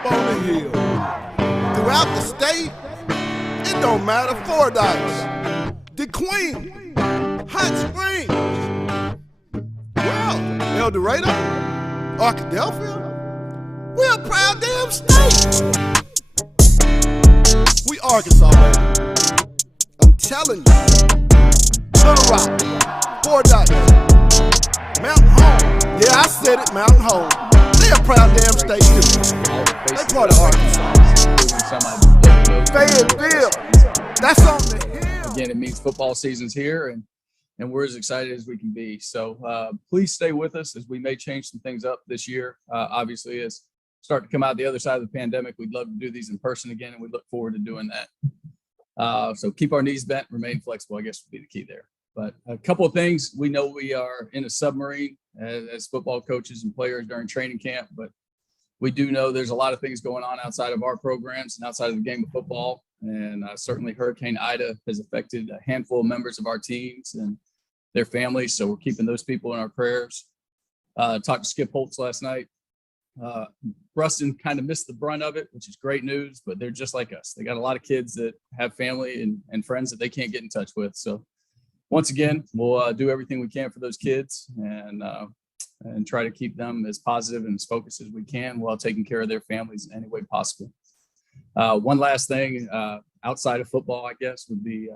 up on the hill. Throughout the state, it don't matter. Fordyce, the Queen, Hot Springs, well, El Dorado, Arkadelphia, we're a proud damn state. We Arkansas, baby. I'm telling you. Little Rock, Fordyce, Mountain Home. Yeah, I said it, Mountain Home. They're a proud damn state too. They part of Arkansas. Fayetteville. That's on the hill. Again, it means football season's here, and we're as excited as we can be. So please stay with us as we may change some things up this year. Obviously, as start to come out the other side of the pandemic, we'd love to do these in person again, and we look forward to doing that. So keep our knees bent, remain flexible, I guess would be the key there. But a couple of things, we know we are in a submarine as football coaches and players during training camp, but we do know there's a lot of things going on outside of our programs and outside of the game of football. And certainly Hurricane Ida has affected a handful of members of our teams and their families. So we're keeping those people in our prayers. Talked to Skip Holtz last night. Ruston kind of missed the brunt of it, which is great news, but they're just like us. They got a lot of kids that have family and friends that they can't get in touch with. So once again, we'll do everything we can for those kids and try to keep them as positive and as focused as we can while taking care of their families in any way possible. One last thing outside of football, I guess, would be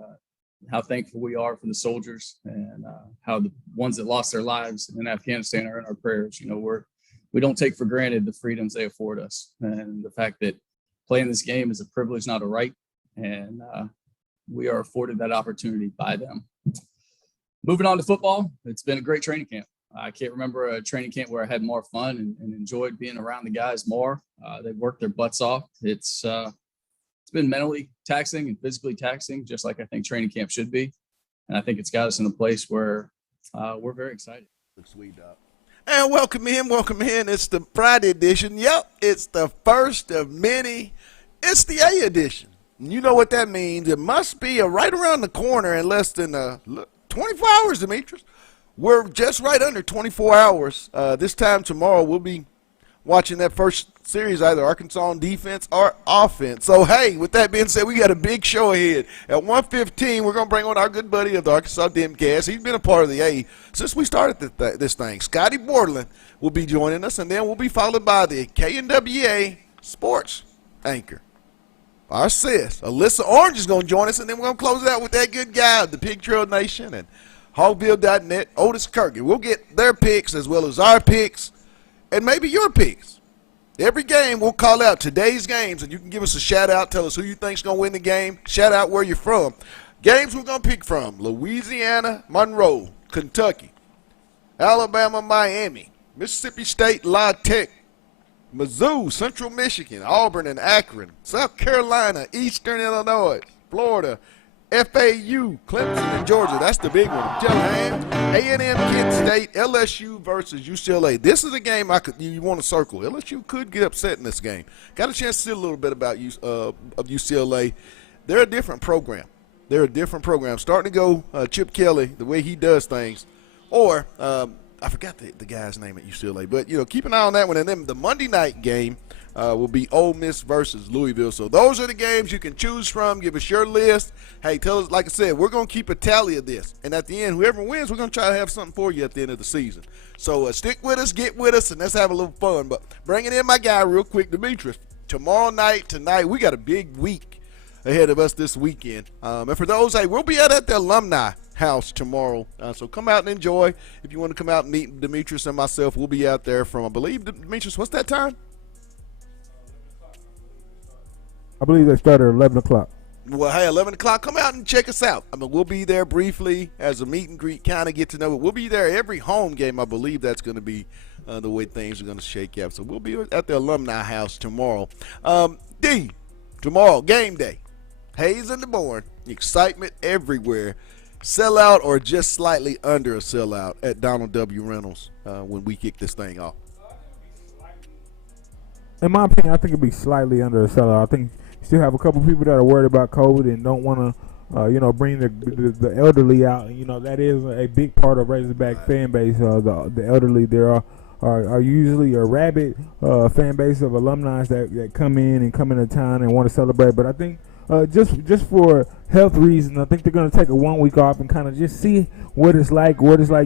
how thankful we are for the soldiers and how the ones that lost their lives in Afghanistan are in our prayers. You know, we don't take for granted the freedoms they afford us, and the fact that playing this game is a privilege, not a right. And we are afforded that opportunity by them. Moving on to football, it's been a great training camp. I can't remember a training camp where I had more fun and enjoyed being around the guys more. They've worked their butts off. It's been mentally taxing and physically taxing, just like I think training camp should be. And I think it's got us in a place where we're very excited. Sweet dog. And welcome in. It's the Friday edition. Yep, it's the first of many. It's the A edition. You know what that means. It must be right around the corner in less than 24 hours, Demetrius. We're just right under 24 hours. This time tomorrow, we'll be watching that first series, either Arkansas on defense or offense. So, hey, with that being said, we got a big show ahead. At 1:15, we're going to bring on our good buddy of the Arkansas Demcast. He's been a part of the A since we started this thing. Scotty Borland will be joining us, and then we'll be followed by the KNWA sports anchor. Our sis, Alyssa Orange, is going to join us, and then we're going to close it out with that good guy of the Pig Trail Nation and Hogville.net, Otis Kirky. We'll get their picks as well as our picks and maybe your picks. Every game we'll call out today's games, and you can give us a shout-out. Tell us who you think's going to win the game. Shout out where you're from. Games we're going to pick from: Louisiana, Monroe, Kentucky, Alabama, Miami, Mississippi State, La Tech, Mizzou, Central Michigan, Auburn and Akron, South Carolina, Eastern Illinois, Florida, FAU, Clemson, and Georgia. That's the big one. A&M, Kent State, LSU versus UCLA. This is a game you want to circle. LSU could get upset in this game. Got a chance to see a little bit about of UCLA. They're a different program. Starting to go Chip Kelly, the way he does things. Or I forgot the guy's name at UCLA. But, keep an eye on that one. And then the Monday night game will be Ole Miss versus Louisville. So those are the games you can choose from. Give us your list. Hey, tell us, like I said, we're going to keep a tally of this. And at the end, whoever wins, we're going to try to have something for you at the end of the season. So stick with us, get with us, and let's have a little fun. But bringing in my guy real quick, Demetrius. Tonight, we got a big week ahead of us this weekend. And for those, hey, we'll be out at the Alumni House tomorrow. So come out and enjoy. If you want to come out and meet Demetrius and myself, we'll be out there from, I believe, Demetrius, what's that time? I believe they start at 11 o'clock. Well, hey, 11 o'clock, come out and check us out. I mean, we'll be there briefly as a meet and greet, kind of get to know it. We'll be there every home game. I believe that's going to be the way things are going to shake out. So we'll be at the Alumni House tomorrow. Tomorrow, game day. Hayes and the Bourne, excitement everywhere. Sellout or just slightly under a sellout at Donald W. Reynolds when we kick this thing off. In my opinion, I think it'll be slightly under a sellout. I think you still have a couple people that are worried about COVID and don't want to, bring the elderly out. That is a big part of Razorback fan base. The elderly, there are are usually a rabid fan base of alumni that come in and come into town and want to celebrate. But I think just for health reasons, I think they're going to take a 1 week off and kind of just see what it's like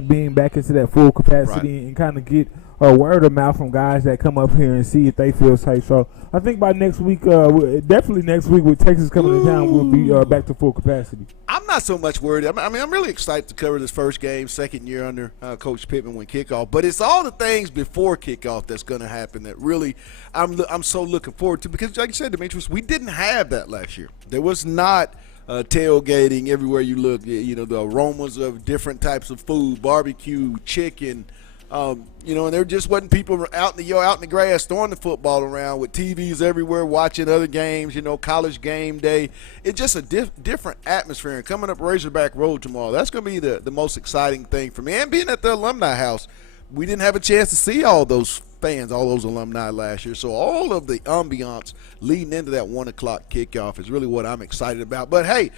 being back into that full capacity and kind of get word of mouth from guys that come up here and see if they feel safe. So I think by next week, definitely next week with Texas coming to town, we'll be back to full capacity. I'm not so much worried. I'm really excited to cover this first game, second year under Coach Pittman when kickoff. But it's all the things before kickoff that's going to happen that really I'm so looking forward to, because like you said, Demetrius, we didn't have that last year. There was not tailgating everywhere you look. You know, the aromas of different types of food, barbecue, chicken. You know, and there just wasn't people out in the yard, out in the grass throwing the football around with TVs everywhere watching other games, you know, college game day. It's just a different atmosphere. And coming up Razorback Road tomorrow, that's going to be the most exciting thing for me. And being at the alumni house, we didn't have a chance to see all those fans, all those alumni last year. So all of the ambiance leading into that 1 o'clock kickoff is really what I'm excited about. But, hey,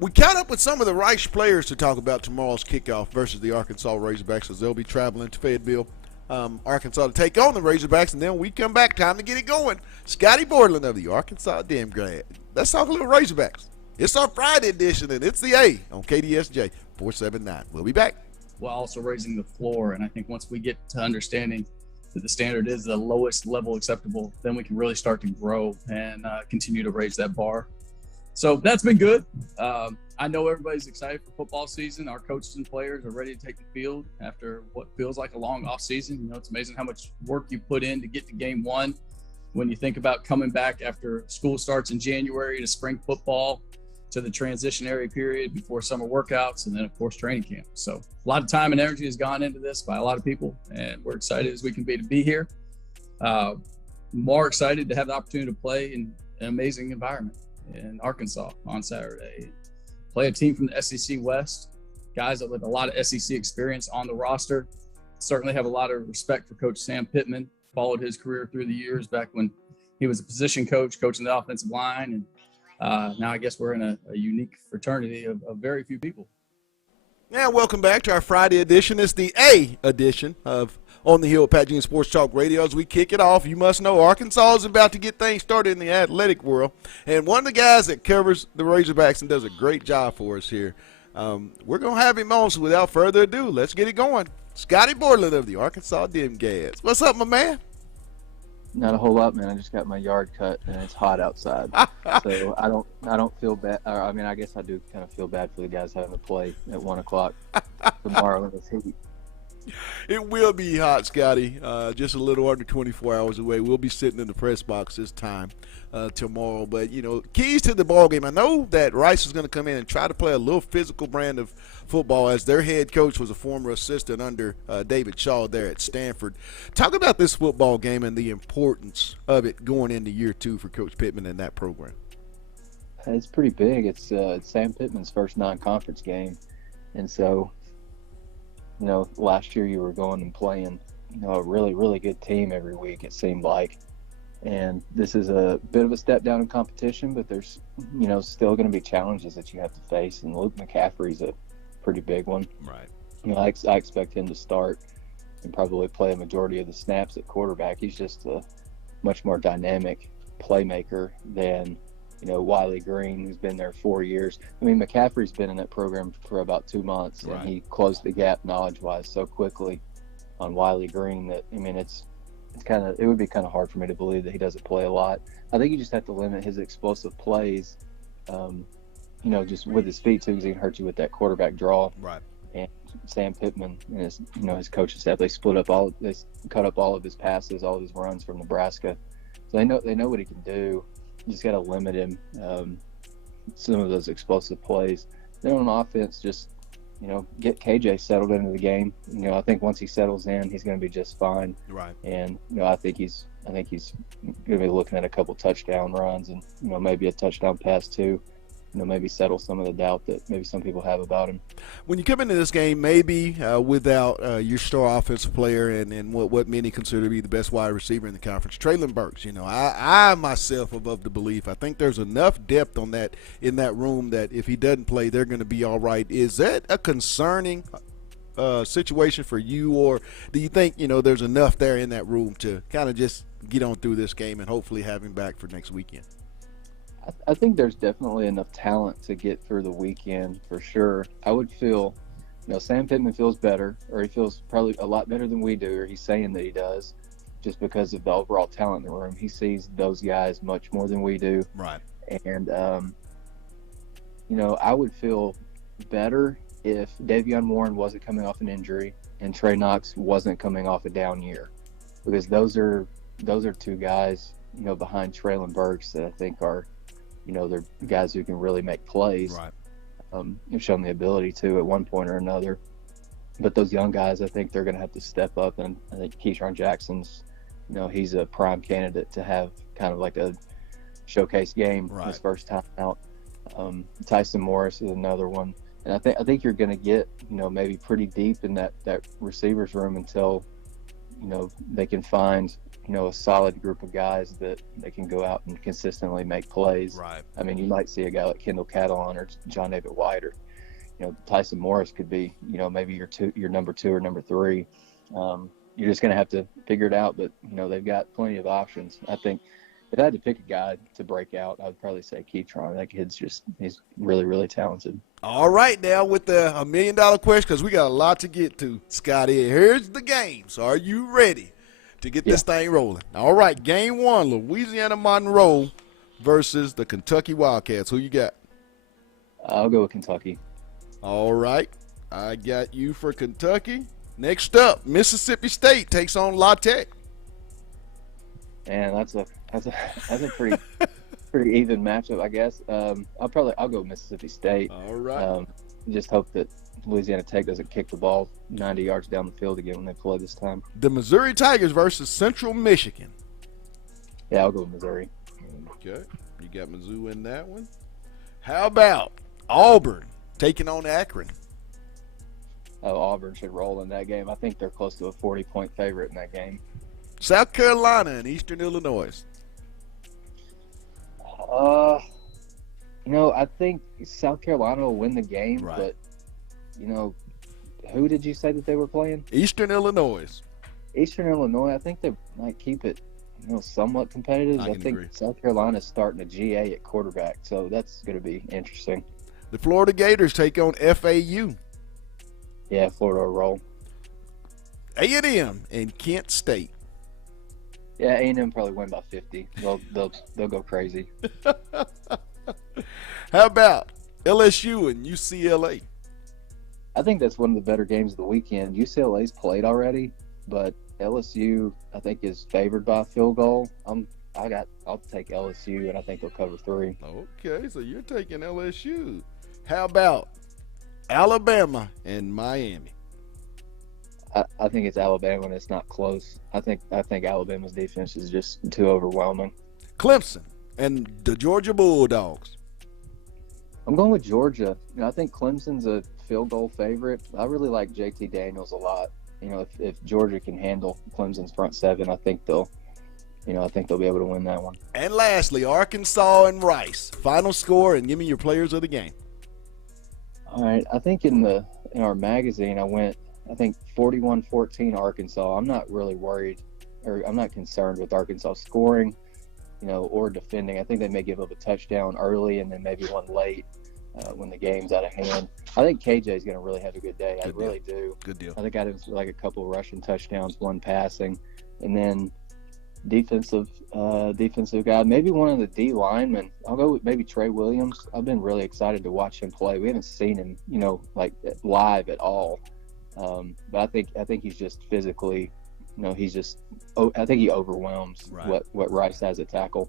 we caught up with some of the Rice players to talk about tomorrow's kickoff versus the Arkansas Razorbacks, as they'll be traveling to Fayetteville, Arkansas, to take on the Razorbacks. And then when we come back, time to get it going. Scotty Borland of the Arkansas Demgrad. Let's talk a little Razorbacks. It's our Friday edition, and it's the A on KDSJ 479. We'll be back. While also raising the floor. And I think once we get to understanding that the standard is the lowest level acceptable, then we can really start to grow and continue to raise that bar. So that's been good. I know everybody's excited for football season. Our coaches and players are ready to take the field after what feels like a long off season. You know, it's amazing how much work you put in to get to game one. When you think about coming back after school starts in January to spring football, to the transitionary period before summer workouts, and then of course training camp. So a lot of time and energy has gone into this by a lot of people, and we're excited as we can be to be here. More excited to have the opportunity to play in an amazing environment in Arkansas on Saturday. Play a team from the SEC West, guys with a lot of SEC experience on the roster. Certainly have a lot of respect for Coach Sam Pittman. Followed his career through the years back when he was a position coach, coaching the offensive line, and now I guess we're in a unique fraternity of very few people. Yeah, welcome back to our Friday edition. It's the A edition of On the Hill at Pat Junior Sports Talk Radio. As we kick it off, you must know Arkansas is about to get things started in the athletic world. And one of the guys that covers the Razorbacks and does a great job for us here, we're going to have him on. So without further ado, let's get it going. Scotty Borland of the Arkansas Demgads. What's up, my man? Not a whole lot, man. I just got my yard cut, and it's hot outside. So I don't feel bad. I mean, I guess I do kind of feel bad for the guys having to play at 1 o'clock tomorrow in this heat. It will be hot, Scotty. Just a little under 24 hours away. We'll be sitting in the press box this time tomorrow. But, you know, keys to the ball game. I know that Rice is going to come in and try to play a little physical brand of football, as their head coach was a former assistant under David Shaw there at Stanford. Talk about this football game and the importance of it going into year two for Coach Pittman and that program. It's pretty big. It's Sam Pittman's first non-conference game. And so, you know, last year you were going and playing, you know, a really, really good team every week, it seemed like. And this is a bit of a step down in competition, but there's, you know, still going to be challenges that you have to face. And Luke McCaffrey's a pretty big one. Right. You know, I expect him to start and probably play a majority of the snaps at quarterback. He's just a much more dynamic playmaker than, you know, Wiley Green, who's been there 4 years. I mean, McCaffrey's been in that program for about 2 months, right, and he closed the gap knowledge-wise so quickly on Wiley Green that, I mean, it would be kind of hard for me to believe that he doesn't play a lot. I think you just have to limit his explosive plays, you know, just with his feet too, because he can hurt you with that quarterback draw. Right. And Sam Pittman and his coaching staff, they cut up all of his passes, all of his runs from Nebraska. So they know what he can do. You just got to limit him, some of those explosive plays. Then on offense, just, you know, get KJ settled into the game. You know, I think once he settles in, he's going to be just fine. Right. And, you know, I think he's going to be looking at a couple touchdown runs and, you know, maybe a touchdown pass too. You know, maybe settle some of the doubt that maybe some people have about him. When you come into this game, maybe without your star offensive player and what many consider to be the best wide receiver in the conference, Traylon Burks, you know, I myself am of the belief, I think there's enough depth on that in that room that if he doesn't play, they're going to be all right. Is that a concerning situation for you, or do you think there's enough there in that room to kind of just get on through this game and hopefully have him back for next weekend? I think there's definitely enough talent to get through the weekend for sure. I would feel, Sam Pittman feels better, or he feels probably a lot better than we do, or he's saying that he does, just because of the overall talent in the room. He sees those guys much more than we do. Right. And, I would feel better if Davion Warren wasn't coming off an injury and Trey Knox wasn't coming off a down year, because those are two guys, behind Traylon Burks that I think are, they're guys who can really make plays. Right. Have shown the ability to at one point or another. But those young guys, I think they're going to have to step up, and I think Keyshawn Jackson's, he's a prime candidate to have kind of like a showcase game his first time out. Tyson Morris is another one, and I think you're going to get maybe pretty deep in that receivers room until they can find a solid group of guys that they can go out and consistently make plays. Right. I mean, you might see a guy like Kendall Catalon or John David White, or Tyson Morris could be maybe your number 2 or number 3. You're just going to have to figure it out, but they've got plenty of options. I think if I had to pick a guy to break out, I would probably say Keytron. That kid's he's really, really talented. All right, now with the $1 million question, because we got a lot to get to, Scotty. Here's the game. So are you ready to get this thing rolling? All right, game 1, Louisiana Monroe versus the Kentucky Wildcats. Who you got? I'll go with Kentucky. All right, I got you for Kentucky. Next up, Mississippi State takes on La Tech. And that's a pretty pretty even matchup, I guess. I'll go Mississippi State. All right. Just hope that Louisiana Tech doesn't kick the ball 90 yards down the field again when they play this time. The Missouri Tigers versus Central Michigan. Yeah, I'll go with Missouri. Okay, you got Mizzou in that one. How about Auburn taking on Akron? Oh, Auburn should roll in that game. I think they're close to a 40-point favorite in that game. South Carolina and Eastern Illinois. I think South Carolina will win the game, Right. but, who did you say that they were playing? Eastern Illinois. Eastern Illinois, I think they might keep it, somewhat competitive. I I can think agree. South Carolina's starting a GA at quarterback, so that's going to be interesting. The Florida Gators take on FAU. Yeah, Florida will roll. A&M and Kent State. Yeah, A&M probably win by 50. They'll go crazy. How about LSU and UCLA? I think that's one of the better games of the weekend. UCLA's played already, but LSU I think is favored by a field goal. I'll take LSU, and I think they'll cover 3. Okay, so you're taking LSU. How about Alabama and Miami? I think it's Alabama, and it's not close. I think Alabama's defense is just too overwhelming. Clemson and the Georgia Bulldogs. I'm going with Georgia. I think Clemson's a field goal favorite. I really like JT Daniels a lot. If Georgia can handle Clemson's front 7, I think they'll be able to win that one. And lastly, Arkansas and Rice. Final score, and give me your players of the game. All right. I think in our magazine, I went 41-14 Arkansas. I'm not really worried, or I'm not concerned with Arkansas scoring, or defending. I think they may give up a touchdown early and then maybe one late when the game's out of hand. I think KJ is going to really have a good day. I really do. Good deal. I think I have like a couple of rushing touchdowns, one passing, and then defensive guy, maybe one of the D linemen. I'll go with maybe Trey Williams. I've been really excited to watch him play. We haven't seen him, like live at all. But I think he's just physically, I think he overwhelms what Rice has at tackle.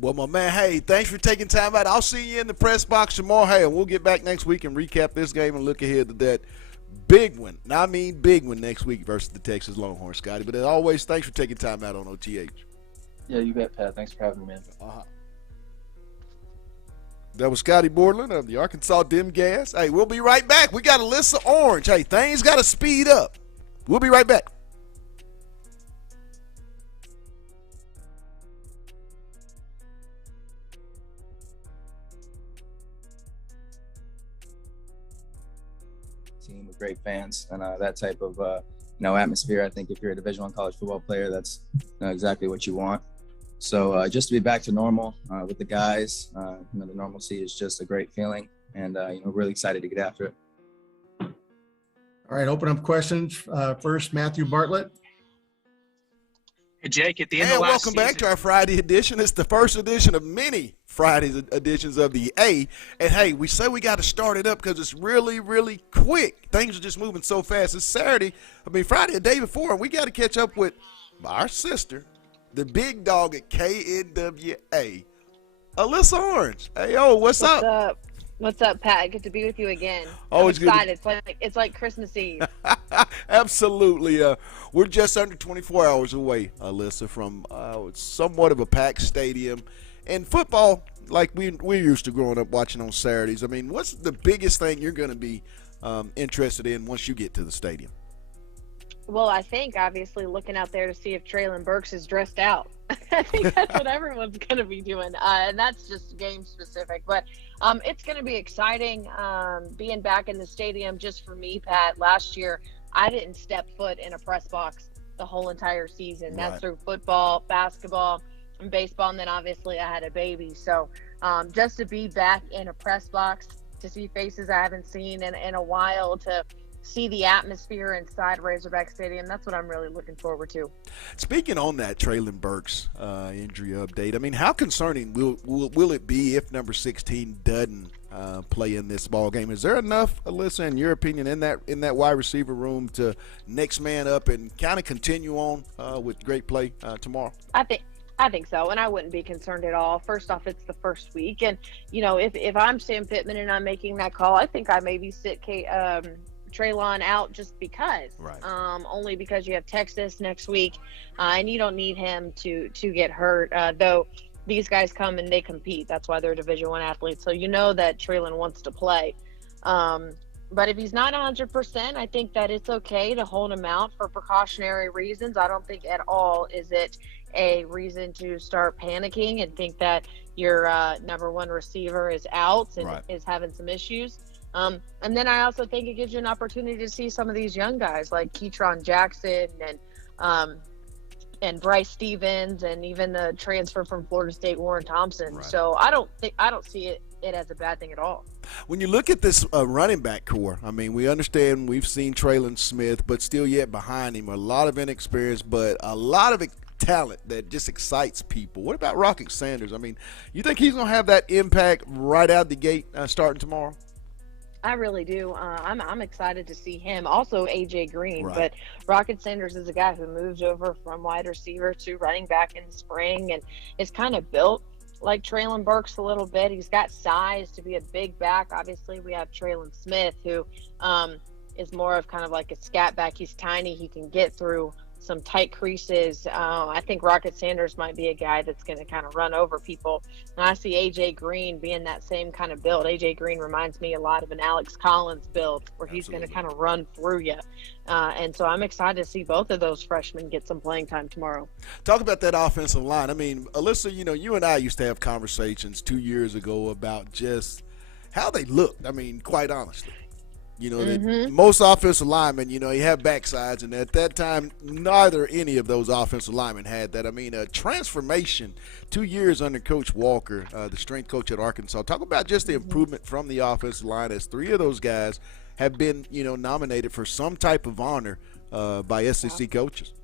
Well, my man, hey, thanks for taking time out. I'll see you in the press box tomorrow. Hey, and we'll get back next week and recap this game and look ahead to that big one. Now, I mean big one next week versus the Texas Longhorns, Scotty. But as always, thanks for taking time out on OTH. Yeah, you bet, Pat. Thanks for having me, man. That was Scotty Borland of the Arkansas Dim Gas. Hey, we'll be right back. We got Alyssa Orange. Hey, things got to speed up. We'll be right back. team with great fans and that type of atmosphere. I think if you're a Division I college football player, that's exactly what you want. So just to be back to normal with the guys, the normalcy is just a great feeling, and really excited to get after it. All right, open up questions. First, Matthew Bartlett. Hey, Jake, at the end And of last welcome back to our Friday edition. It's the first edition of many Friday editions of the A. And, hey, we say we got to start it up because it's really, really quick. Things are just moving so fast. It's Friday, the day before, and we got to catch up with our sister, the big dog at KNWA, Alyssa Orange. Hey, what's up? What's up, Pat? Good to be with you again. Always I'm excited. It's like Christmas Eve. Absolutely. We're just under 24 hours away, Alyssa, from somewhat of a packed stadium. And football, like we're used to growing up watching on Saturdays. I mean, what's the biggest thing you're going to be interested in once you get to the stadium? Well, I think, obviously, looking out there to see if Traylon Burks is dressed out. I think that's what everyone's going to be doing. And that's just game specific. But it's going to be exciting being back in the stadium. Just for me, Pat, last year, I didn't step foot in a press box the whole entire season. Right. That's through football, basketball, and baseball. And then, obviously, I had a baby. So just to be back in a press box, to see faces I haven't seen in a while, to see the atmosphere inside Razorback Stadium. That's what I'm really looking forward to. Speaking on that Traylon Burks injury update, I mean, how concerning will it be if number 16 doesn't play in this ball game? Is there enough, Alyssa, in your opinion, in that wide receiver room to next man up and kind of continue on with great play tomorrow? I think so, and I wouldn't be concerned at all. First off, it's the first week, and if I'm Sam Pittman and I'm making that call, I think I maybe sit Traylon out just because, right. Only because you have Texas next week, and you don't need him to get hurt. Though these guys come and they compete, that's why they're Division I athletes. So that Traylon wants to play. But if he's not 100%, I think that it's okay to hold him out for precautionary reasons. I don't think at all is it a reason to start panicking and think that your number one receiver is out and right. is having some issues. And then I also think it gives you an opportunity to see some of these young guys like Keytron Jackson and Bryce Stevens, and even the transfer from Florida State, Warren Thompson. Right. So I don't see it as a bad thing at all. When you look at this running back core, I mean, we understand we've seen Traylon Smith, but still yet behind him, a lot of inexperience, but a lot of talent that just excites people. What about Rocket Sanders? I mean, you think he's going to have that impact right out the gate starting tomorrow? I really do. I'm excited to see him. Also, AJ Green, right. But Rocket Sanders is a guy who moved over from wide receiver to running back in the spring, and is kind of built like Traylon Burks a little bit. He's got size to be a big back. Obviously, we have Traylon Smith, who is more of kind of like a scat back. He's tiny. He can get through some tight creases. I think Rocket Sanders might be a guy that's going to kind of run over people. And I see AJ Green being that same kind of build. AJ Green reminds me a lot of an Alex Collins build, where he's going to kind of run through you. And so I'm excited to see both of those freshmen get some playing time tomorrow. Talk about that offensive line. I mean, Alyssa, you and I used to have conversations 2 years ago about just how they looked. I mean, quite honestly. Most offensive linemen, you have backsides, and at that time, neither any of those offensive linemen had that. I mean, a transformation 2 years under Coach Walker, the strength coach at Arkansas. Talk about just the improvement from the offensive line, as three of those guys have been, nominated for some type of honor by SEC coaches.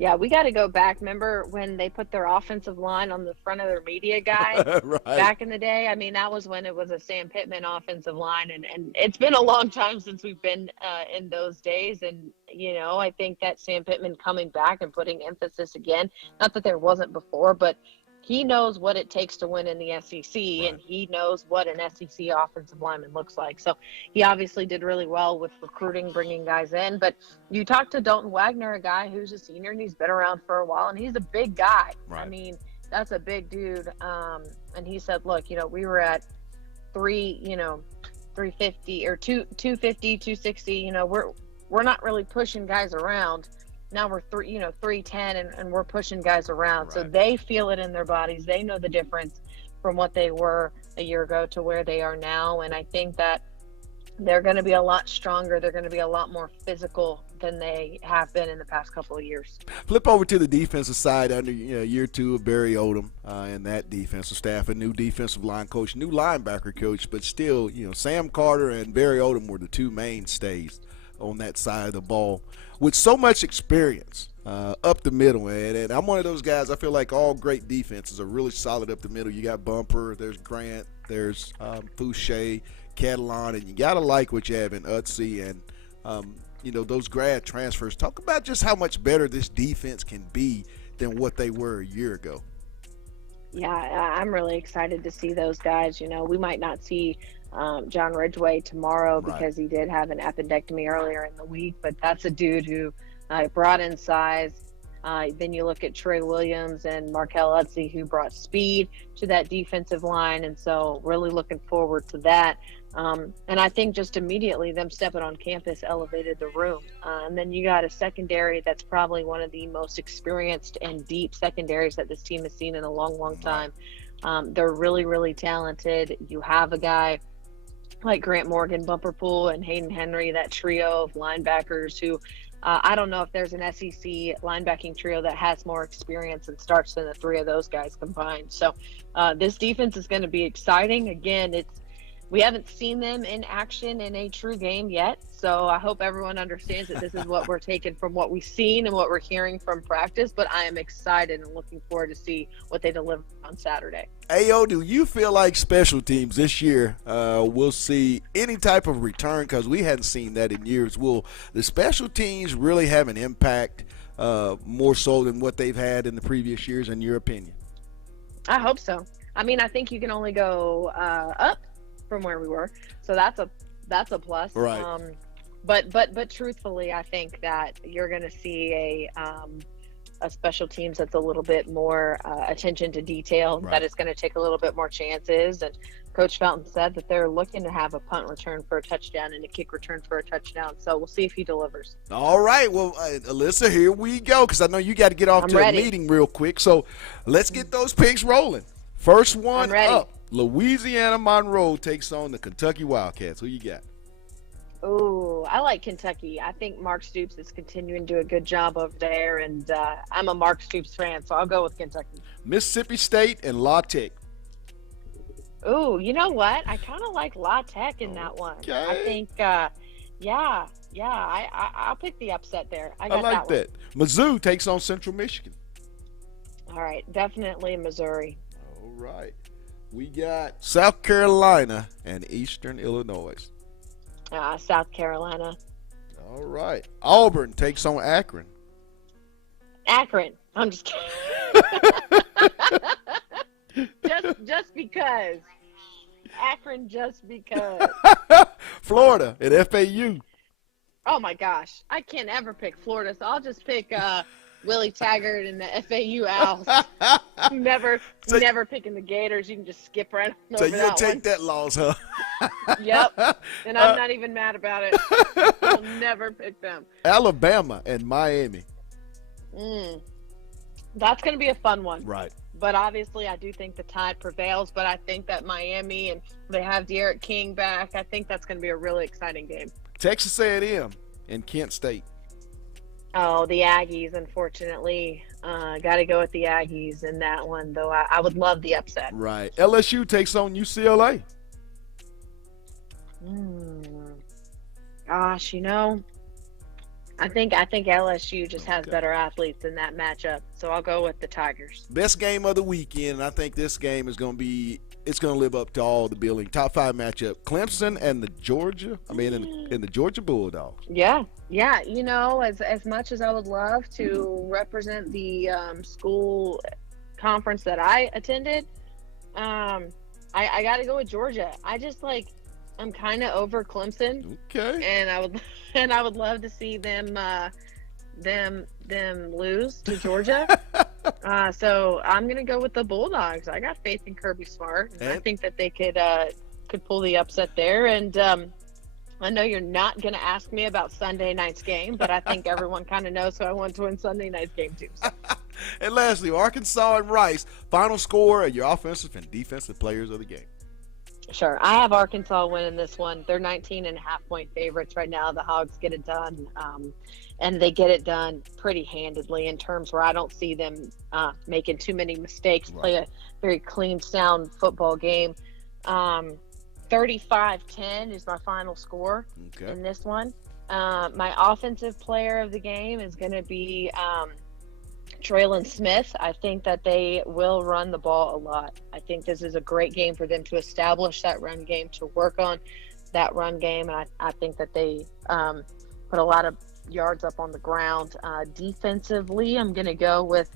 Yeah, we got to go back. Remember when they put their offensive line on the front of their media guide right. back in the day? I mean, that was when it was a Sam Pittman offensive line. And it's been a long time since we've been in those days. And, I think that Sam Pittman coming back and putting emphasis again, not that there wasn't before, but he knows what it takes to win in the SEC, right. And he knows what an SEC offensive lineman looks like. So he obviously did really well with recruiting, bringing guys in. But you talk to Dalton Wagner, a guy who's a senior, and he's been around for a while, and he's a big guy. Right. I mean, that's a big dude. And he said, look, we were at 350 or 250, 260. We're not really pushing guys around. Now we're 310 and we're pushing guys around. Right. So they feel it in their bodies. They know the difference from what they were a year ago to where they are now. And I think that They're going to be a lot stronger. They're going to be a lot more physical than they have been in the past couple of years. Flip over to the defensive side under year 2 of Barry Odom and that defensive staff, a new defensive line coach, new linebacker coach, but still, Sam Carter and Barry Odom were the two mainstays on that side of the ball with so much experience up the middle. And I'm one of those guys, I feel like all great defenses are really solid up the middle. You got Bumper, there's Grant, there's Fouché, Catalan, and you got to like what you have in Utsi and, those grad transfers. Talk about just how much better this defense can be than what they were a year ago. Yeah, I'm really excited to see those guys. We might not see John Ridgway tomorrow because he did have an appendectomy earlier in the week, but that's a dude who brought in size. Then you look at Trey Williams and Markel Utsi, who brought speed to that defensive line, and so really looking forward to that. And I think just immediately them stepping on campus elevated the room. And then you got a secondary that's probably one of the most experienced and deep secondaries that this team has seen in a long, long time. They're really, really talented. You have a guy like Grant Morgan, Bumper Pool, and Hayden Henry, that trio of linebackers who I don't know if there's an SEC linebacking trio that has more experience and starts than the three of those guys combined. So this defense is going to be exciting. Again, we haven't seen them in action in a true game yet. So I hope everyone understands that this is what we're taking from what we've seen and what we're hearing from practice. But I am excited and looking forward to see what they deliver on Saturday. Ayo, do you feel like special teams this year will see any type of return? Because we hadn't seen that in years. Will the special teams really have an impact more so than what they've had in the previous years, in your opinion? I hope so. I mean, I think you can only go up from where we were, so that's a plus. Right. But truthfully, I think that you're going to see a special teams that's a little bit more attention to detail, that it's going to take a little bit more chances. And Coach Felton said that they're looking to have a punt return for a touchdown and a kick return for a touchdown. So we'll see if he delivers. All right. Well, Alyssa, here we go, because I know you got to get off a meeting real quick. So let's get those picks rolling. First one up. Louisiana Monroe takes on the Kentucky Wildcats. Who you got? Oh, I like Kentucky. I think Mark Stoops is continuing to do a good job over there, and I'm a Mark Stoops fan, so I'll go with Kentucky. Mississippi State and La Tech. Oh, you know what? I kind of like La Tech in that one. Okay. I think, I'll pick the upset there. I like that. Mizzou takes on Central Michigan. All right, definitely Missouri. All right. We got South Carolina and Eastern Illinois. South Carolina. All right. Auburn takes on Akron. Akron. I'm just kidding. just because. Akron just because. Florida at FAU. Oh, my gosh. I can't ever pick Florida, so I'll just pick Willie Taggart and the FAU Owls. Never picking the Gators. You can just skip right over that. So you'll take that loss, huh? Yep. And I'm not even mad about it. I'll never pick them. Alabama and Miami. That's going to be a fun one. Right. But obviously, I do think the tide prevails. But I think that Miami, and they have De'Aaron King back. I think that's going to be a really exciting game. Texas A&M and Kent State. Oh, the Aggies, unfortunately. Got to go with the Aggies in that one, though I would love the upset. Right. LSU takes on UCLA. Gosh, I think LSU just has better athletes in that matchup, so I'll go with the Tigers. Best game of the weekend, and I think this game is going to live up to all the billing. Top 5 matchup: Clemson and the Georgia. In the Georgia Bulldogs. Yeah. As much as I would love to represent the school conference that I attended, I got to go with Georgia. I'm kind of over Clemson. Okay. And I would love to see them lose to Georgia. So I'm gonna go with the Bulldogs. I got faith in Kirby Smart. And I think that they could pull the upset there. And I know you're not gonna ask me about Sunday night's game, but I think everyone kind of knows who I want to win Sunday night's game too. So. And lastly, Arkansas and Rice. Final score of your offensive and defensive players of the game. Sure. I have Arkansas winning this one. They're 19.5 point favorites right now. The Hogs get it done. And they get it done pretty handedly in terms where I don't see them making too many mistakes, play a very clean, sound football game. 35-10 is my final score in this one. My offensive player of the game is going to be Traylon Smith. I think that they will run the ball a lot. I think this is a great game for them to establish that run game, to work on that run game. And I think that they put a lot of yards up on the ground. Defensively, I'm going to go with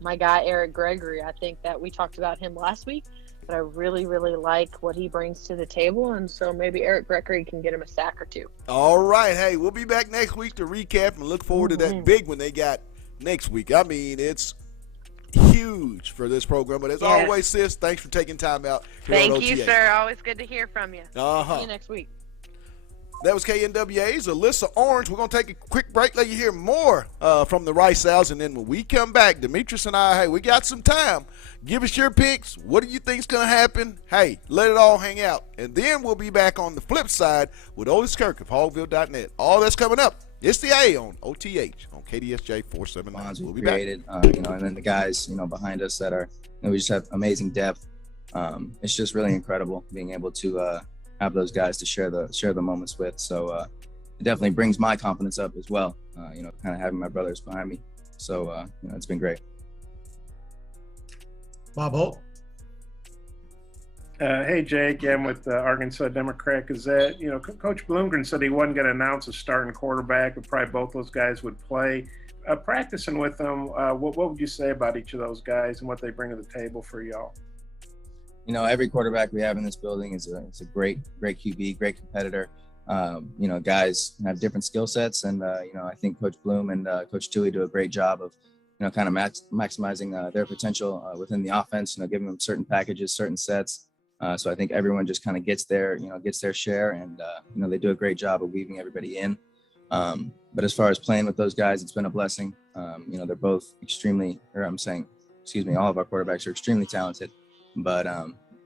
my guy, Eric Gregory. I think that we talked about him last week, but I really, really like what he brings to the table. And so maybe Eric Gregory can get him a sack or two. All right. Hey, we'll be back next week to recap and look forward to that big one they got next week. I mean, it's huge for this program. But as always, sis, thanks for taking time out here on Thank OTA. you, sir. Always good to hear from you. See you next week. That was KNWA's Alyssa Orange. We're going to take a quick break, let you hear more from the Rice Owls, and then when we come back, Demetrius and I, hey, we got some time. Give us your picks. What do you think's going to happen? Hey, let it all hang out. And then we'll be back on the flip side with Otis Kirk of Hogville.net. All that's coming up. It's the A on OTH on KDSJ 479. We'll be created, back. And then the guys, behind us that are, we just have amazing depth. It's just really incredible being able to have those guys to share the moments with. So it definitely brings my confidence up as well. Kind of having my brothers behind me. So it's been great. Bob Holt. Hey, Jake. I'm with the Arkansas Democrat Gazette. Coach Bloomgren said he wasn't going to announce a starting quarterback, but probably both those guys would play. Practicing with them, what would you say about each of those guys and what they bring to the table for y'all? Every quarterback we have in this building is a great QB, great competitor. Guys have different skill sets, and I think Coach Bloom and Coach Tui do a great job of kind of maximizing their potential within the offense. Giving them certain packages, certain sets. So I think everyone just kind of gets their share, and they do a great job of weaving everybody in. But as far as playing with those guys, it's been a blessing. They're both all of our quarterbacks are extremely talented. But,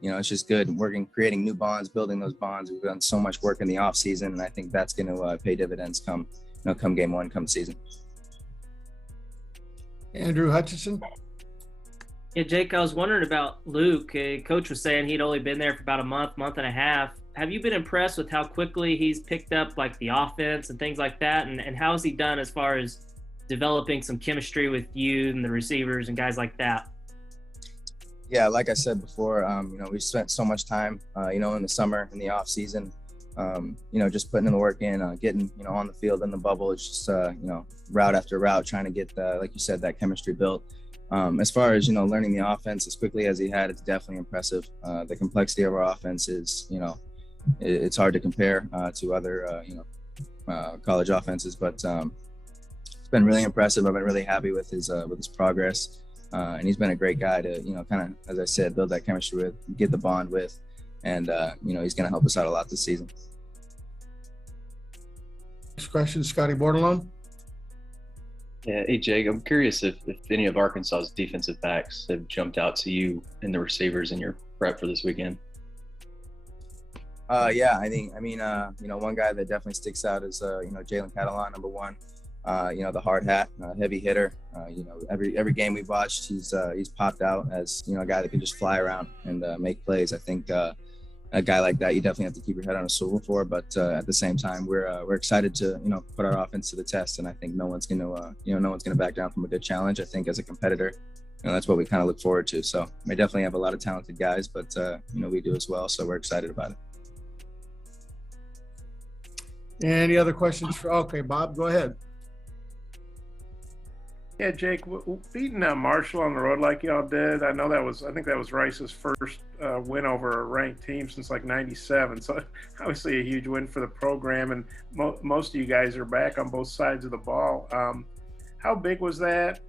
it's just good creating new bonds, building those bonds. We've done so much work in the off season, and I think that's going to pay dividends come game one, come season. Andrew Hutchinson. Yeah, Jake, I was wondering about Luke. Coach was saying he'd only been there for about a month and a half. Have you been impressed with how quickly he's picked up like the offense and things like that? And how has he done as far as developing some chemistry with you and the receivers and guys like that? Yeah, like I said before, we spent so much time, in the summer, in the off season, just putting in the work in, getting, on the field in the bubble. It's just, route after route, trying to get, like you said, that chemistry built. As far as, learning the offense as quickly as he had, it's definitely impressive. The complexity of our offense is, it's hard to compare to other, college offenses, but it's been really impressive. I've been really happy with his progress. And he's been a great guy to, kind of, as I said, build that chemistry with, get the bond with, and, he's going to help us out a lot this season. Next question, Scotty Bordelon. Yeah, hey, Jake, I'm curious if any of Arkansas's defensive backs have jumped out to you and the receivers in your prep for this weekend. Yeah, one guy that definitely sticks out is, Jalen Catalan, number one. The hard hat, heavy hitter. Every game we've watched, he's popped out as a guy that can just fly around and make plays. I think a guy like that you definitely have to keep your head on a swivel for. But at the same time, we're excited to put our offense to the test, and I think no one's gonna back down from a good challenge. I think as a competitor, that's what we kind of look forward to. So we definitely have a lot of talented guys, but we do as well. So we're excited about it. Any other questions okay, Bob, go ahead. Yeah, Jake, beating Marshall on the road like y'all did, I think that was Rice's first win over a ranked team since like '97. So obviously a huge win for the program, and most of you guys are back on both sides of the ball. How big was that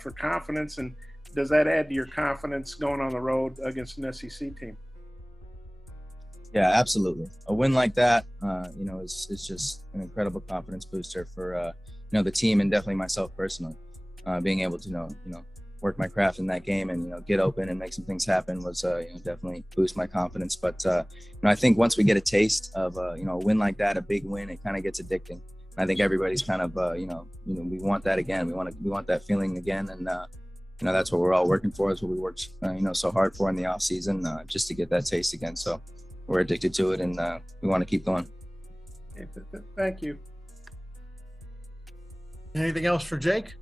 for confidence, and does that add to your confidence going on the road against an SEC team? Yeah, absolutely. A win like that, is just an incredible confidence booster for the team and definitely myself personally. Being able to work my craft in that game and, get open and make some things happen was, definitely boost my confidence. But, I think once we get a taste of, a win like that, a big win, it kind of gets addicting. And I think everybody's kind of, we want that again. We want that feeling again. And, that's what we're all working for. That's what we worked, so hard for in the off season, just to get that taste again. So we're addicted to it and we want to keep going. Okay, thank you. Anything else for Jake?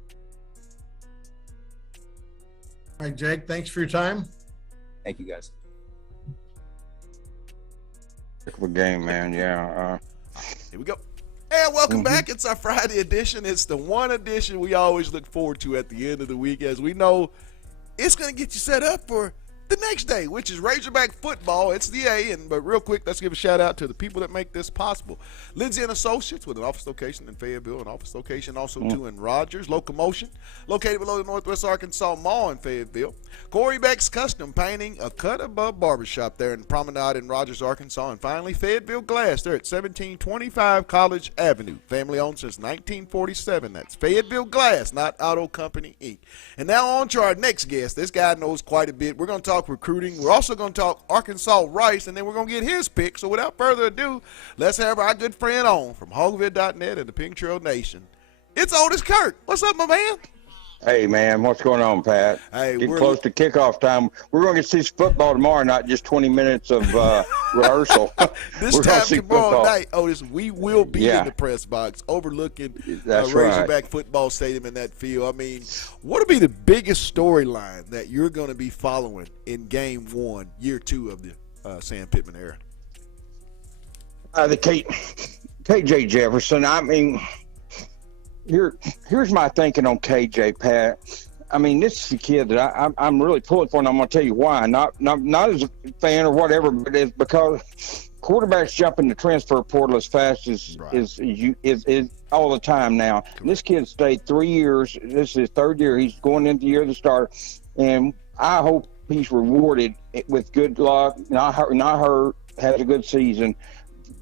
All right, Jake, thanks for your time. Thank you, guys. Heck of a game, man. Yeah. Here we go. And welcome back. It's our Friday edition. It's the one edition we always look forward to at the end of the week, as we know it's going to get you set up for the next day, which is Razorback football. It's the A. But real quick, let's give a shout out to the people that make this possible. Lindsay and Associates, with an office location in Fayetteville, an office location also too in Rogers. Locomotion, located below the Northwest Arkansas Mall in Fayetteville. Corey Beck's Custom Painting, a cut above barbershop there in Promenade in Rogers, Arkansas. And finally, Fayetteville Glass. They're at 1725 College Avenue. Family owned since 1947. That's Fayetteville Glass, not Auto Company, Inc. And now on to our next guest. This guy knows quite a bit. We're going to talk recruiting. We're also going to talk Arkansas Rice, and then we're going to get his pick. So without further ado, let's have our good friend on from Hogvid.net and the Pink Trail Nation. It's Otis Kirk. What's up, my man? Hey, man, what's going on, Pat? Hey, getting close to kickoff time. We're going to see some football tomorrow, not just 20 minutes of rehearsal. This time tomorrow night, Otis, we will be in the press box overlooking Razorback football stadium in that field. I mean, what would be the biggest storyline that you're going to be following in game one, year two of the Sam Pittman era? The KJ Jefferson. I mean, here's my thinking on KJ, Pat. I mean, this is a kid that I'm really pulling for, and I'm going to tell you why. Not as a fan or whatever, but it's because quarterbacks jump in the transfer portal as fast as is all the time now. This kid stayed 3 years. This is his third year. He's going into the year of the start, and I hope he's rewarded with good luck, not hurt, has a good season.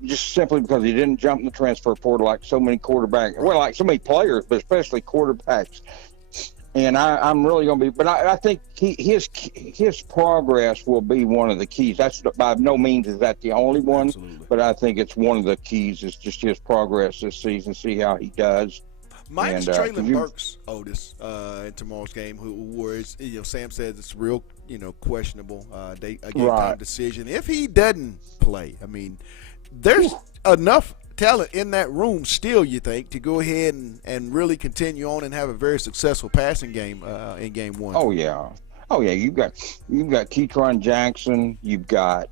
Just simply because he didn't jump in the transfer portal like so many quarterbacks, well, like so many players, but especially quarterbacks. And I'm really going to be, but I think his progress will be one of the keys. That's by no means is that the only one, but I think it's one of the keys is just his progress this season. See how he does. Mine's Traylon Burks, Otis, in tomorrow's game, who is, Sam says it's real, questionable game time decision. If he doesn't play, I mean, there's enough talent in that room still, you think, to go ahead and really continue on and have a very successful passing game in game one. Oh yeah. You've got Keytron Jackson. You've got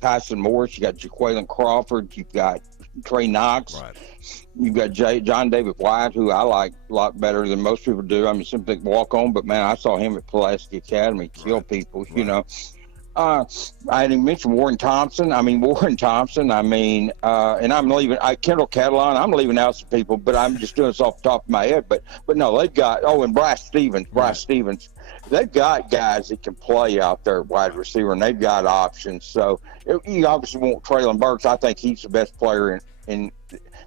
Tyson Morris. You got Jaquaylin Crawford. You've got Trey Knox. Right. You've got John David White, who I like a lot better than most people do. I mean, simply walk on, but man, I saw him at Pulaski Academy kill people. I didn't mention Warren Thompson. And I'm leaving Kendall Catalan. I'm leaving out some people, but I'm just doing this off the top of my head. But no, they've got and Bryce Stevens. They've got guys that can play out there at wide receiver, and they've got options. So you obviously want Traylon Burks. I think he's the best player in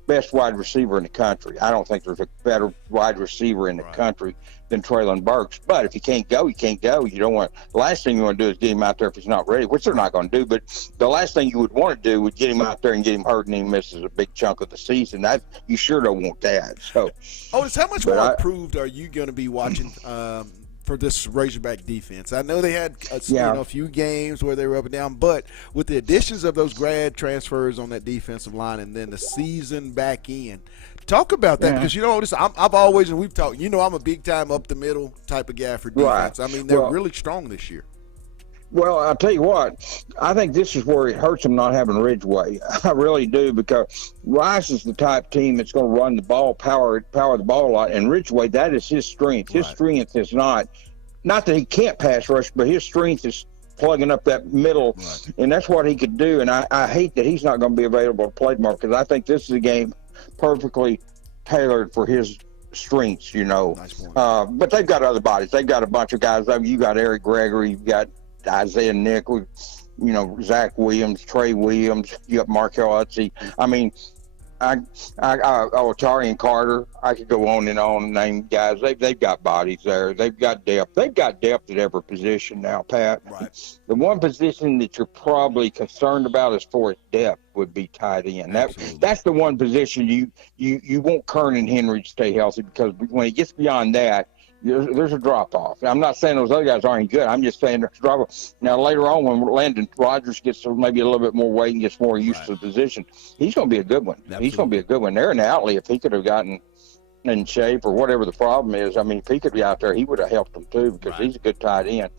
best wide receiver in the country. I don't think there's a better wide receiver in the country than Traylon Burks. But if he can't go, he can't go. You don't want the last thing you want to do is get him out there if he's not ready, which they're not going to do. But the last thing you would want to do would get him out there and get him hurt and he misses a big chunk of the season. That you sure don't want that. So, Otis, how much more improved are you going to be watching for this Razorback defense? I know they had a few games where they were up and down, but with the additions of those grad transfers on that defensive line and then the season back in, talk about that because I've always, and we've talked, I'm a big time up the middle type of guy for defense. I mean, they're really strong this year. Well, I'll tell you what, I think this is where it hurts them not having Ridgeway. I really do, because Rice is the type team that's going to run the ball, power the ball a lot, and Ridgeway, that is his strength. His strength is not that he can't pass rush, but his strength is plugging up that middle, and that's what he could do. And I hate that he's not going to be available to play tomorrow, because I think this is a game perfectly tailored for his strengths, Nice but they've got other bodies. They've got a bunch of guys. I mean, you got Eric Gregory, you've got Isaiah Nichols, Zach Williams, Trey Williams, you got Markel Utsey. I mean, Tari and Carter. I could go on and name guys. They've got bodies there. They've got depth. They've got depth at every position now, Pat. Right. The one position that you're probably concerned about as far as depth would be tight end. That's the one position you want Kern and Henry to stay healthy, because when it gets beyond that, there's a drop off. I'm not saying those other guys aren't good. I'm just saying there's a drop off. Now later on, when Landon Rogers gets maybe a little bit more weight and gets more used to the position, he's going to be a good one. Absolutely. He's going to be a good one. There in Outley, if he could have gotten in shape or whatever the problem is, I mean, if he could be out there, he would have helped them too, because he's a good tight end.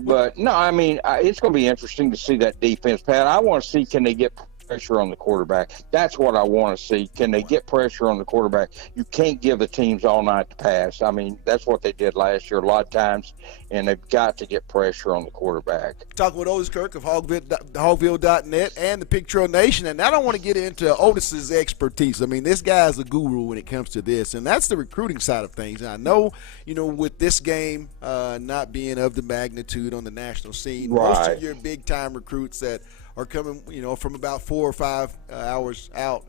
But no, I mean, it's going to be interesting to see that defense, Pat. I want to see, can they get pressure on the quarterback? That's what I want to see. Can they get pressure on the quarterback? You can't give the teams all night to pass. I mean, that's what they did last year a lot of times, and they've got to get pressure on the quarterback. Talking with Otis Kirk of Hogville.net and the Pig Trail Nation, and I don't want to get into Otis's expertise. I mean, this guy's a guru when it comes to this, and that's the recruiting side of things. And I know, with this game not being of the magnitude on the national scene, most of your big-time recruits that are coming, from about 4 or 5 hours out,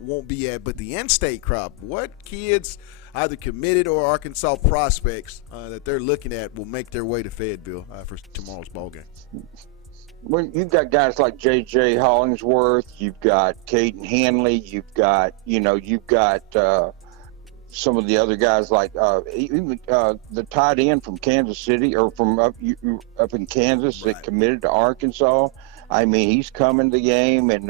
won't be at. But the in-state crop, what kids, either committed or Arkansas prospects that they're looking at, will make their way to Fayetteville for tomorrow's ball game? Well, you've got guys like J.J. Hollingsworth, you've got Caden Hanley, you've got some of the other guys like even the tight end from Kansas City, or from up in Kansas that committed to Arkansas. I mean, he's coming to the game, and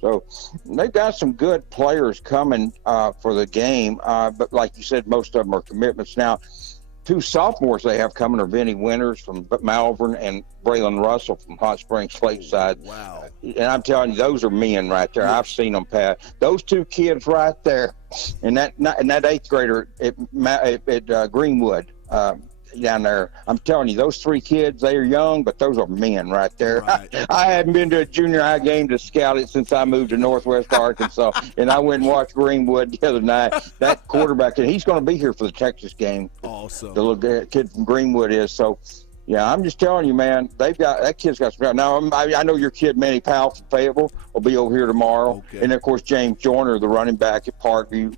so they've got some good players coming for the game. But like you said, most of them are commitments. Now, 2 sophomores they have coming are Vinny Winters from Malvern and Braylon Russell from Hot Springs Lakeside. Wow. And I'm telling you, those are men right there. I've seen them, Pat. Those 2 kids right there, and that 8th grader at Greenwood, down there. I'm telling you, those 3 kids, they are young, but those are men right there. Right. I hadn't been to a junior high game to scout it since I moved to Northwest Arkansas, and I went and watched Greenwood the other night. That quarterback, and he's going to be here for the Texas game. Awesome. The little kid from Greenwood is. So, yeah, I'm just telling you, man, that kid's got some. Now, I know your kid, Manny Powell from Fayetteville, will be over here tomorrow. Okay. And, of course, James Joyner, the running back at Parkview.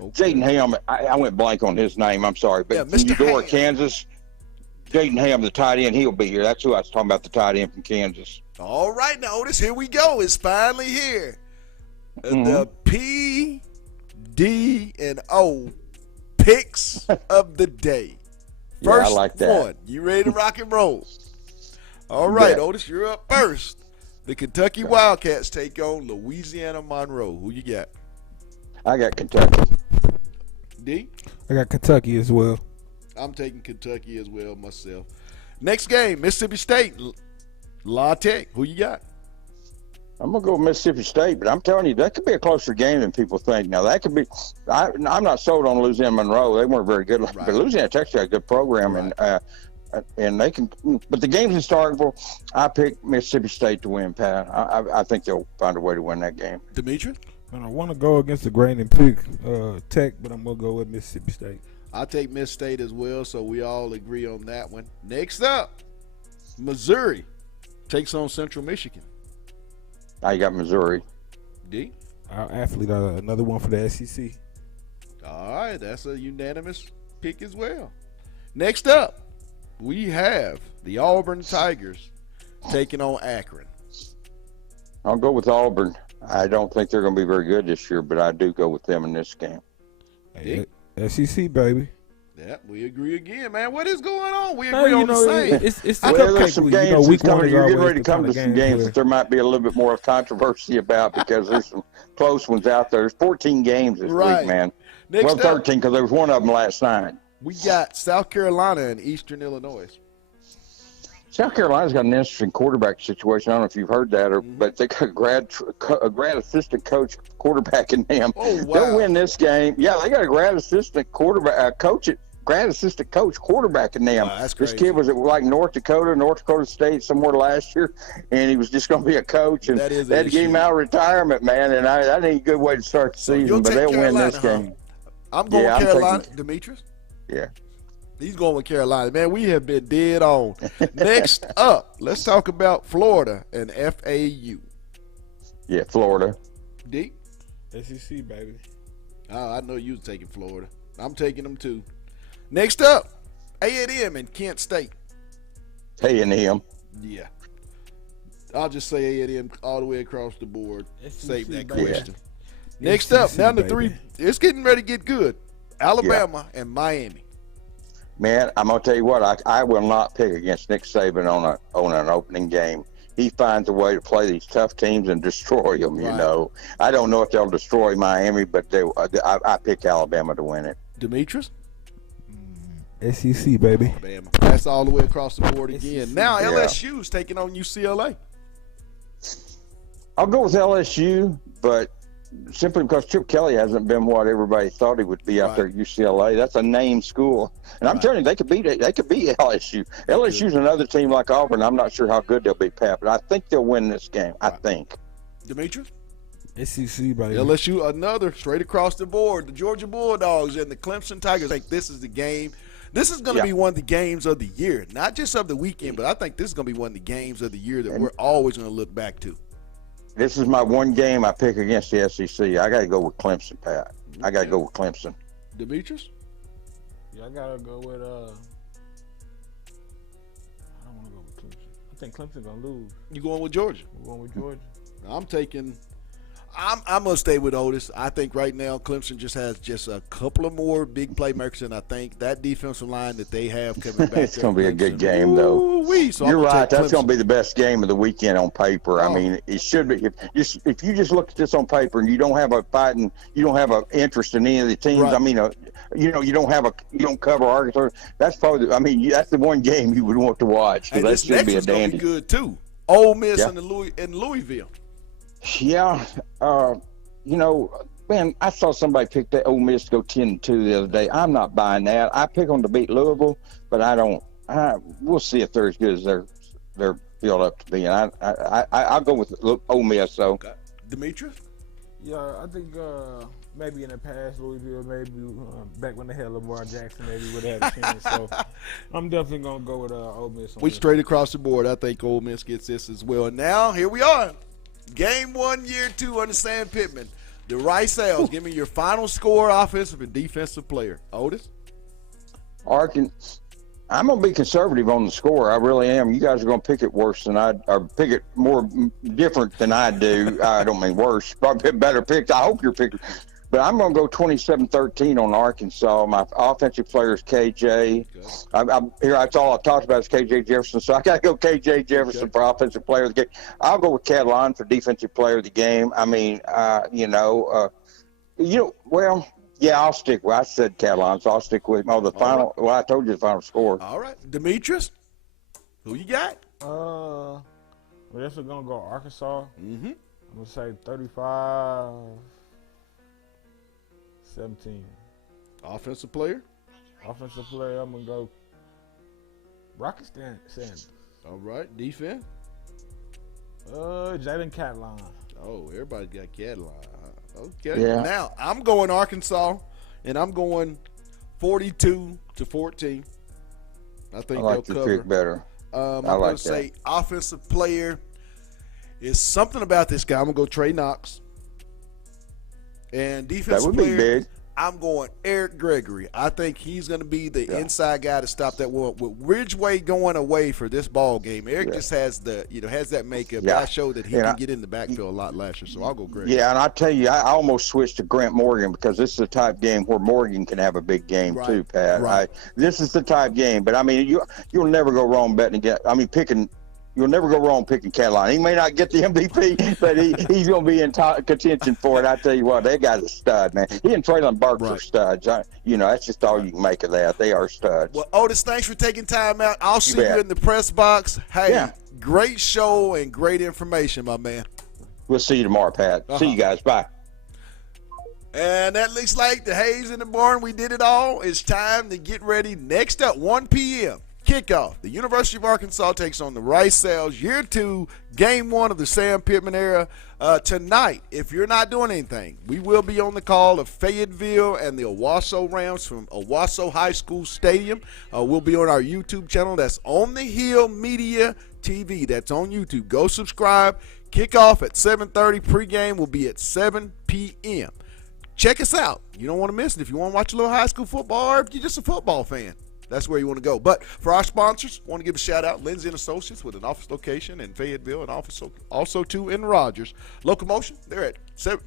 Okay. Jaden Ham, I went blank on his name. I'm sorry. But from Eudora, Kansas, Jaden Ham, the tight end, he'll be here. That's who I was talking about, the tight end from Kansas. All right, now, Otis, here we go. It's finally here. The P, D, and O picks of the day. First I like that. one. You ready to rock and roll? All right, Otis, you're up first. The Kentucky Wildcats take on Louisiana Monroe. Who you got? I got Kentucky. D? I got Kentucky as well. I'm taking Kentucky as well myself. Next game, Mississippi State, La Tech. Who you got? I'm going to go with Mississippi State, but I'm telling you, that could be a closer game than people think. Now, that could be – I'm not sold on Louisiana Monroe. They weren't very good. Right. But Louisiana Tech's got a good program, and they can – but the game's in Starkville. I pick Mississippi State to win, Pat. I think they'll find a way to win that game. Demetri? I want to go against the grain and pick Tech, but I'm going to go with Mississippi State. I'll take Miss State as well, so we all agree on that one. Next up, Missouri takes on Central Michigan. I got Missouri. D? Our athlete, another one for the SEC. All right, that's a unanimous pick as well. Next up, we have the Auburn Tigers taking on Akron. I'll go with Auburn. I don't think they're going to be very good this year, but I do go with them in this game. Hey, SEC, baby. Yeah, we agree again, man. What is going on? We agree on the same. It's there's some games week coming. one is You're getting always ready to come to some games that there might be a little bit more of controversy about, because there's some close ones out there. There's 14 games this week, man. Next 13, because there was one of them last night. We got South Carolina and Eastern Illinois. South Carolina's got an interesting quarterback situation. I don't know if you've heard that, but they got a grad assistant coach quarterbacking them. Oh, wow. They'll win this game. Yeah, they got a grad assistant quarterback grad assistant coach quarterbacking them. Wow, that's crazy. This kid was at like North Dakota State somewhere last year, and he was just going to be a coach. And they had to get him out of retirement, man. And I think a good way to start the season, but they'll win this game. I'm going with Carolina. Demetrius? Yeah. He's going with Carolina. Man, we have been dead on. Next up, let's talk about Florida and FAU. Yeah, Florida. D? SEC, baby. Oh, I know you was taking Florida. I'm taking them too. Next up, A&M and Kent State. A&M. Yeah. I'll just say A&M all the way across the board. Save that question. Next up, down to three. It's getting ready to get good. Alabama and Miami. Man, I'm gonna tell you what. I will not pick against Nick Saban on an opening game. He finds a way to play these tough teams and destroy them. You know, I don't know if they'll destroy Miami, but I pick Alabama to win it. Demetrius? SEC, baby. Alabama. That's all the way across the board again. Now LSU's taking on UCLA. I'll go with LSU, but simply because Chip Kelly hasn't been what everybody thought he would be out there at UCLA. That's a name school, and I'm telling you, they could beat LSU. LSU's another team like Auburn. I'm not sure how good they'll be, Pat, but I think they'll win this game. I think. Demetrius? SEC, baby. LSU, another straight across the board. The Georgia Bulldogs and the Clemson Tigers. Like, this is the game. This is going to be one of the games of the year, not just of the weekend, but I think this is going to be one of the games of the year that we're always going to look back to. This is my one game I pick against the SEC. I got to go with Clemson, Pat. I got to go with Clemson. Demetrius? Yeah, I got to go with I don't want to go with Clemson. I think Clemson going to lose. You going with Georgia? I'm going with Georgia. I'm going to stay with Otis. I think right now Clemson just has a couple of more big playmakers, and I think that defensive line that they have coming back. It's going to be a good game, though. So you're right. That's going to be the best game of the weekend on paper. Oh. I mean, it should be. If you just look at this on paper and you don't have a fight and you don't have an interest in any of the teams, right. I mean, you don't cover Arkansas. That's probably. That's the one game you would want to watch. And that this should next be a one's going to dandy. be good too. Ole Miss and Louisville. Yeah, man, I saw somebody pick that Ole Miss to go 10-2 the other day. I'm not buying that. I pick them to beat Louisville, but I don't. We'll see if they're as good as they're built up to be. And I'll go with Ole Miss. So, Demetrius? Yeah, I think maybe in the past Louisville, maybe back when they had Lamar Jackson, maybe would have had a chance. So I'm definitely gonna go with Ole Miss. We straight across the board. I think Ole Miss gets this as well. And now here we are. Game 1, year 2 under Sam Pittman. The Rice Owls, give me your final score, offensive and defensive player. Otis? I'm going to be conservative on the score. I really am. You guys are going to pick it worse than or pick it more different than I do. I don't mean worse. Probably better picked. I hope you're picking. But I'm going to go 27-13 on Arkansas. My offensive player is KJ. That's all I've talked about is KJ Jefferson. So I got to go KJ Jefferson for offensive player of the game. I'll go with Catalan for defensive player of the game. I mean, I'll stick with. I said Catalan, so I'll stick with him. Oh, the final. Right. Well, I told you the final score. All right, Demetrius, who you got? Well, this is gonna go Arkansas. Mm-hmm. I'm gonna say 35. 17. Offensive player? Offensive player, I'm going to go Rocket Sanders. All right. Defense? Jalen Catalan. Oh, everybody got Catalan. Okay. Yeah. Now, I'm going Arkansas, and I'm going 42-14. I think I like they'll your cover. pick better. I'm going to say offensive player is something about this guy. I'm going to go Trey Knox. And defensive that would player, be big. I'm going Eric Gregory. I think he's going to be the inside guy to stop that one. With Ridgeway going away for this ball game, Eric just has that makeup. I showed that he can get in the backfield a lot last year, so I'll go Gregory. Yeah, and I tell you, I almost switched to Grant Morgan because this is the type game where Morgan can have a big game too, Pat. Right. This is the type game, but I mean, you'll never go wrong picking. You'll never go wrong picking Catalan. He may not get the MVP, but he's going to be in contention for it. I tell you what, that guy's a stud, man. He and Traylon Burks are studs. That's just all you can make of that. They are studs. Well, Otis, thanks for taking time out. I'll see you in the press box. Hey, great show and great information, my man. We'll see you tomorrow, Pat. See you guys. Bye. And that looks like the Hayes in the barn. We did it all. It's time to get ready. Next up, 1 p.m. kickoff. The University of Arkansas takes on the Rice Owls, year 2, game 1 of the Sam Pittman era. Tonight, if you're not doing anything, we will be on the call of Fayetteville and the Owasso Rams from Owasso High School Stadium. We'll be on our YouTube channel. That's On the Hill Media TV. That's on YouTube. Go subscribe. Kickoff at 7:30. Pregame will be at 7 p.m. Check us out. You don't want to miss it. If you want to watch a little high school football, or if you're just a football fan, that's where you want to go. But for our sponsors, I want to give a shout out, Lindsay and Associates, with an office location in Fayetteville and office also too in Rogers. Locomotion, they're at 7.